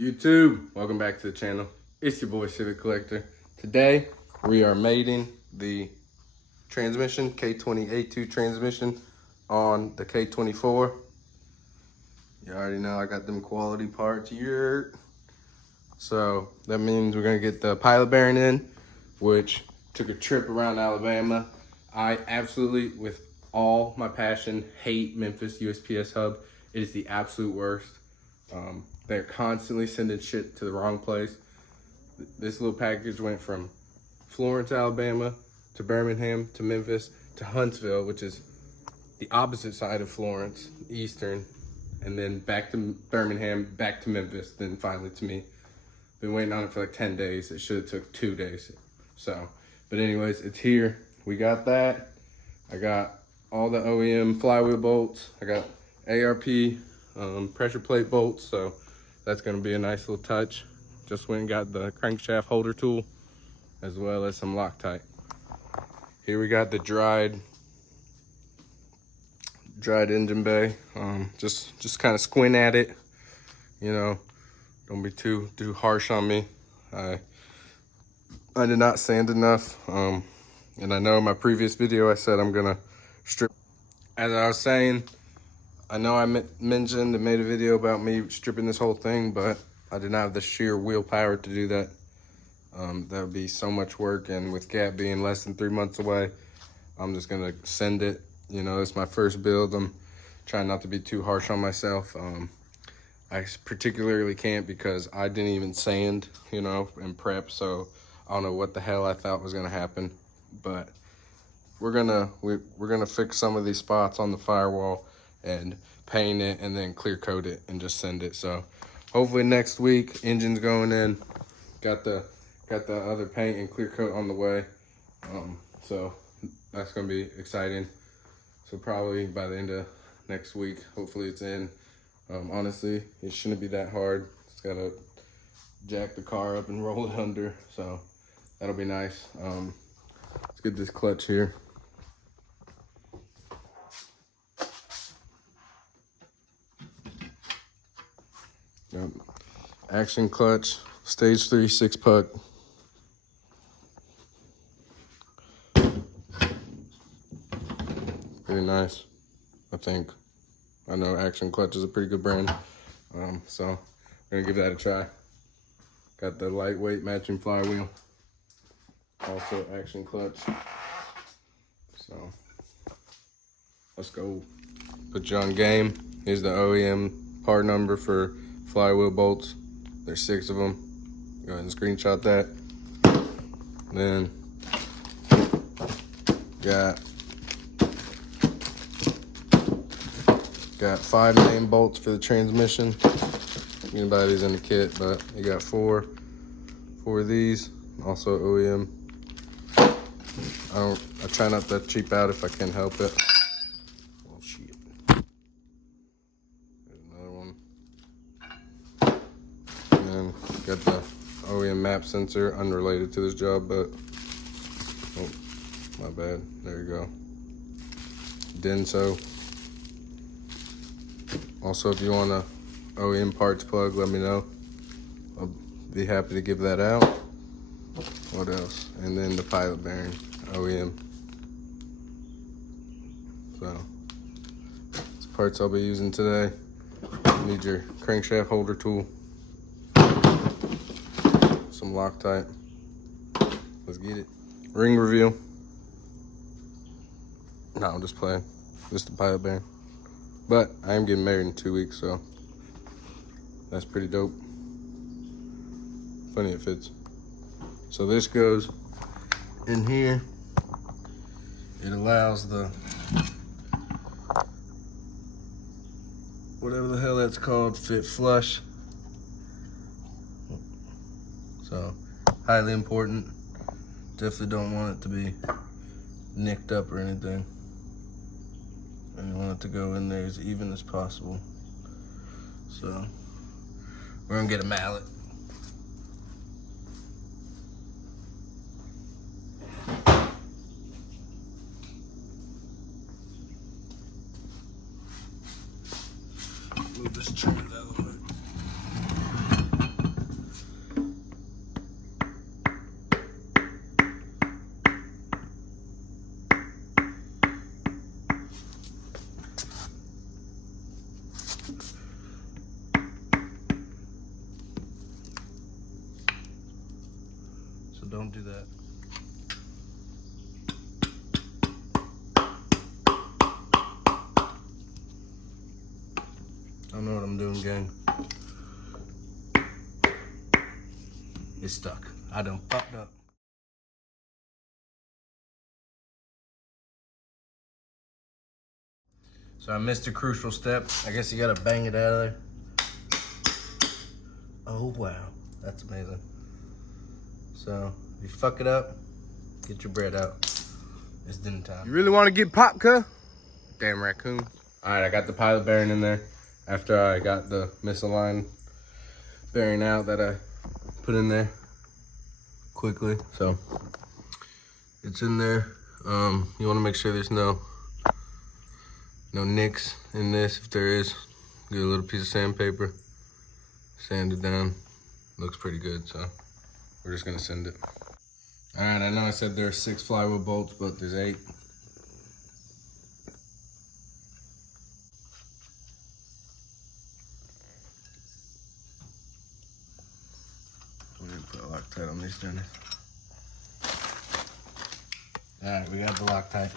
YouTube, welcome back to the channel. It's your boy Civic Collector. Today we are mating the transmission, K20A2 transmission on the K24. You already know I got them quality parts here. So that means we're gonna get the pilot bearing in, which took a trip around Alabama. I absolutely, with all my passion, hate Memphis USPS hub. It is the absolute worst. They're constantly sending shit to the wrong place. This little package went from Florence, Alabama to Birmingham to Memphis to Huntsville, which is the opposite side of Florence, eastern, and then back to Birmingham, back to Memphis, then finally to me. Been waiting on it for like 10 days. It should have took 2 days. So, but anyways, it's here. We got that. I got all the OEM flywheel bolts. I got ARP pressure plate bolts. So that's gonna be a nice little touch. Just went and got the crankshaft holder tool as well as some Loctite. Here we got the dried engine bay. Just kind of squint at it, you know. Don't be too harsh on me. I did not sand enough. And I know in my previous video I said I'm gonna strip. As I was saying, I know I mentioned and made a video about me stripping this whole thing, but I did not have the sheer willpower to do that. That would be so much work, and with Gap being less than 3 months away, I'm just gonna send it. You know, it's my first build. I'm trying not to be too harsh on myself. I particularly can't because I didn't even sand, you know, and prep, so I don't know what the hell I thought was gonna happen. But we're gonna fix some of these spots on the firewall and paint it and then clear coat it and just send it. So hopefully next week, engine's going in, got the other paint and clear coat on the way. So that's gonna be exciting. So probably by the end of next week, hopefully it's in. Honestly, it shouldn't be that hard. Just gotta jack the car up and roll it under. So that'll be nice. Let's get this clutch here. Yep. Action clutch, stage 3 6-puck. Pretty nice, I think. I know Action Clutch is a pretty good brand. So I'm gonna give that a try. Got the lightweight matching flywheel. Also Action Clutch. So let's go. Put you on game. Here's the OEM part number for flywheel bolts. There's 6 of them. Go ahead and screenshot that. Then got 5 main bolts for the transmission. You can buy these in the kit, but you got 4 of these. Also OEM. I try not to cheap out if I can help it. Oh shit. There's another one. And then got the OEM map sensor, unrelated to this job, but oh, my bad. There you go. Denso. Also, if you want a OEM parts plug, let me know. I'll be happy to give that out. What else? And then the pilot bearing, OEM. So, these parts I'll be using today. You need your crankshaft holder tool. Some Loctite. Let's get it. Ring review. No, I'm just playing. Just the pilot bearing. But I am getting married in 2 weeks, so that's pretty dope. Funny it fits. So this goes in here. It allows the, whatever the hell that's called, fit flush. So highly important. Definitely don't want it to be nicked up or anything. And you want it to go in there as even as possible. So we're gonna get a mallet. Move this trim out of the way. don't do that. I don't know what I'm doing, gang. It's stuck. I done fucked up. So I missed a crucial step. I guess you gotta bang it out of there. Oh wow, that's amazing. So if you fuck it up, get your bread out. It's dinner time. You really want to get Popka? Damn raccoon. All right, I got the pilot bearing in there after I got the misaligned bearing out that I put in there quickly. So it's in there. You want to make sure there's no nicks in this. If there is, get a little piece of sandpaper, sand it down. Looks pretty good, so we're just gonna send it. All right, I know I said there are 6 flywheel bolts, but there's 8. We're gonna put a Loctite on these joints. All right, we got the Loctite.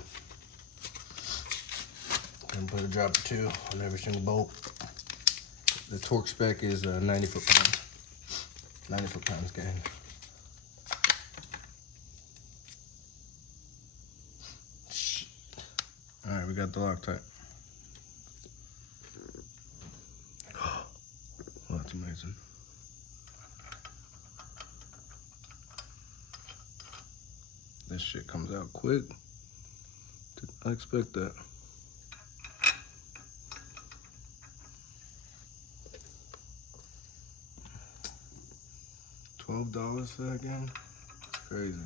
Gonna put a drop or 2 on every single bolt. The torque spec is 90 foot-pounds. 90 foot-pounds, gang. All right, we got the Loctite. Oh, that's amazing. This shit comes out quick. Did not expect that. $12 for that game? It's crazy.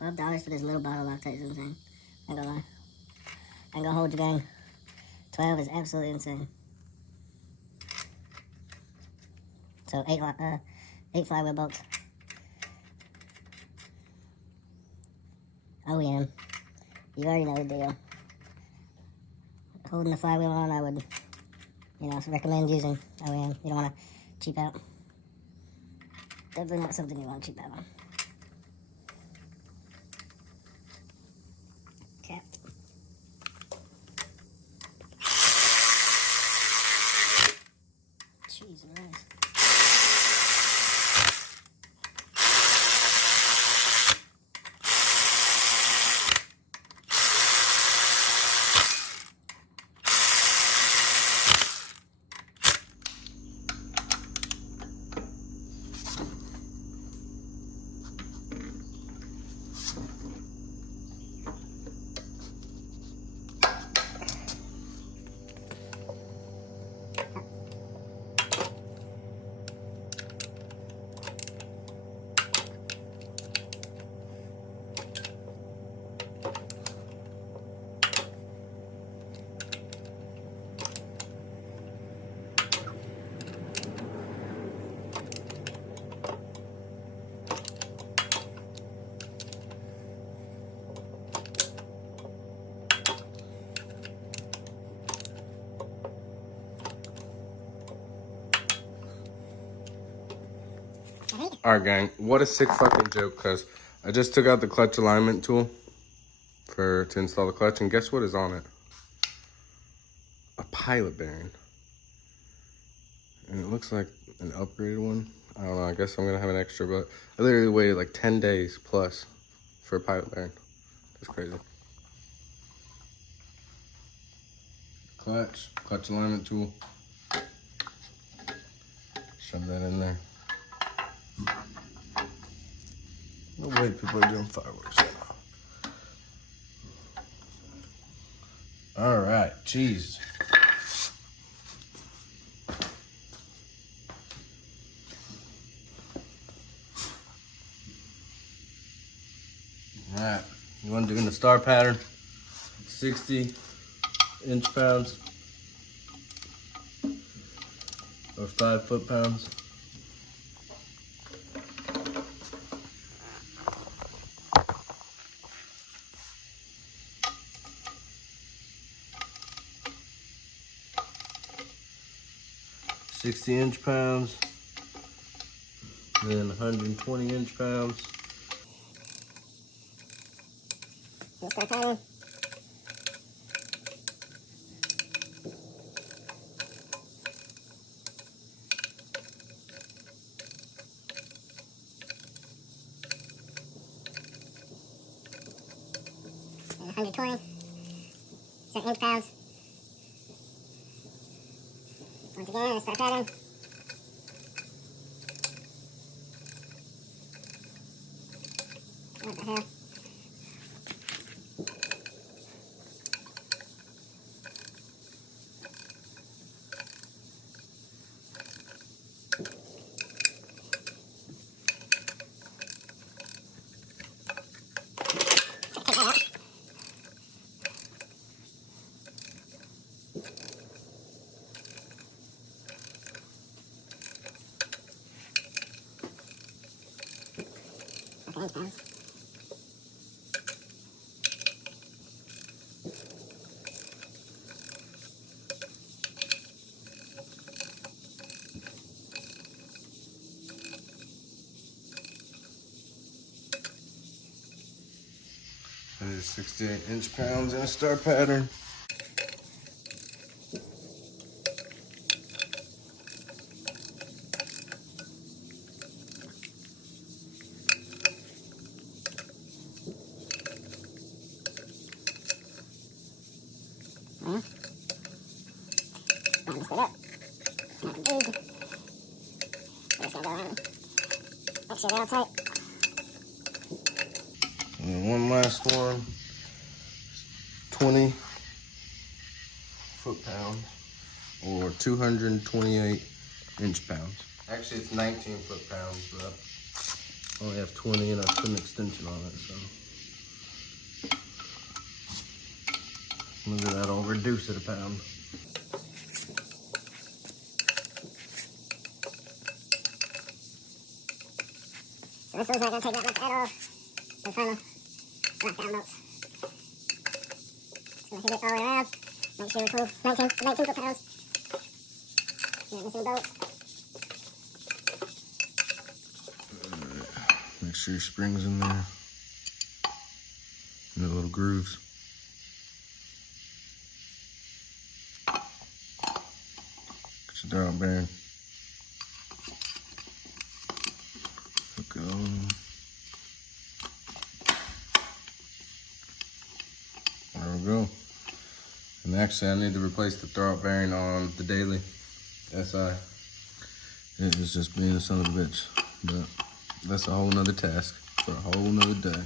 $12 for this little bottle of Loctite is insane. Ain't gonna lie. Ain't gonna hold you, gang. 12 is absolutely insane. So 8 flywheel bolts. OEM. You already know the deal. Holding the flywheel on, I would, recommend using OEM. You don't want to cheap out. Definitely not something you want to cheap out on. Cap. Jeez, nice. All right, gang, what a sick fucking joke, because I just took out the clutch alignment tool to install the clutch, and guess what is on it? A pilot bearing. And it looks like an upgraded one. I don't know, I guess I'm gonna have an extra, but I literally waited like 10 days plus for a pilot bearing. That's crazy. Clutch alignment tool. Shove that in there. No way people are doing fireworks right now. All right, jeez. All right, you want to do in the star pattern, 60 inch-pounds or 5 foot-pounds. 60 inch pounds, then 120 inch pounds. Let's start timing. And 120. Set inch pounds. Once again, let's start pattern. What the hell? Take that out. Okay, inch pounds. That is 68 inch pounds in a star pattern. Well, I messed it up. Not big. We're just gonna go around. Make sure they're all tight. And then one last one. 20 foot-pounds or 228 inch-pounds. Actually, it's 19 foot-pounds, but I only have 20 and I put an extension on it, so. Look at that, I'll reduce it a pound. So this one's not gonna take that much at all. We're trying to knock down bolts. Just gonna hit it all the way around. Make sure we pull 19 foot-pounds. You're not missing a bolt. Make sure your spring's in there. And the little grooves. Get your dowel bearing. Hook it on. There we go. And actually, I need to replace the throwout bearing on the Daily SI. It was just being a son of a bitch. But that's a whole nother task for a whole nother day.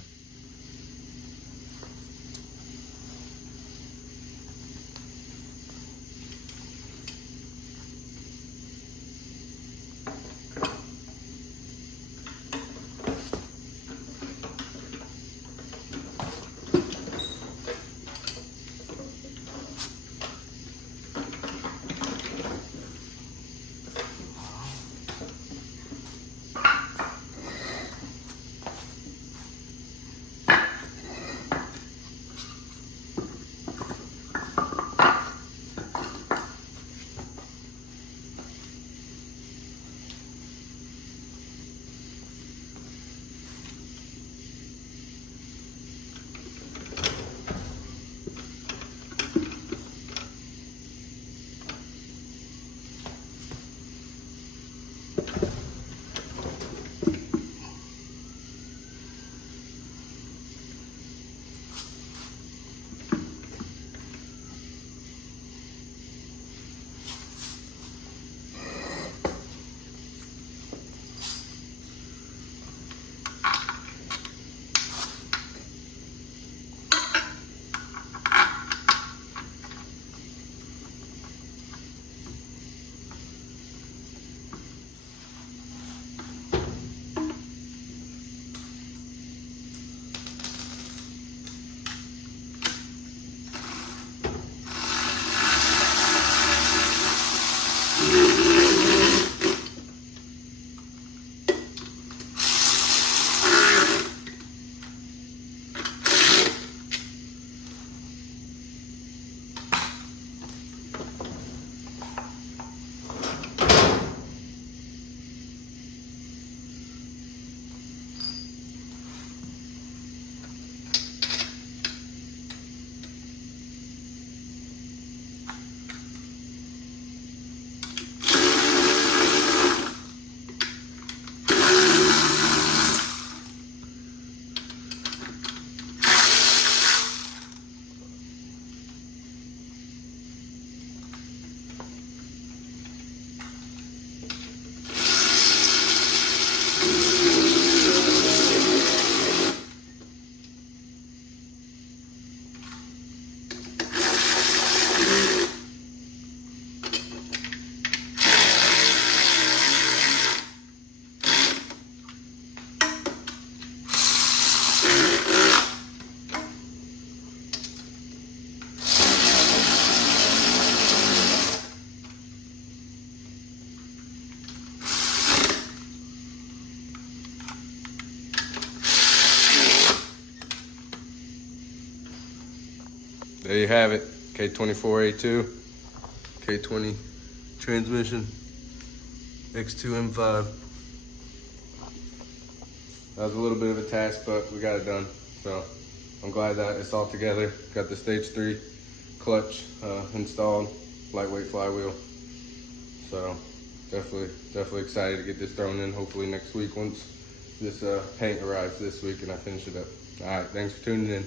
there you have it. K24A2, K20 transmission, X2M5. That was a little bit of a task, but we got it done. So I'm glad that it's all together. Got the stage 3 clutch installed, lightweight flywheel. So definitely excited to get this thrown in hopefully next week once this paint arrives this week and I finish it up. All right, thanks for tuning in.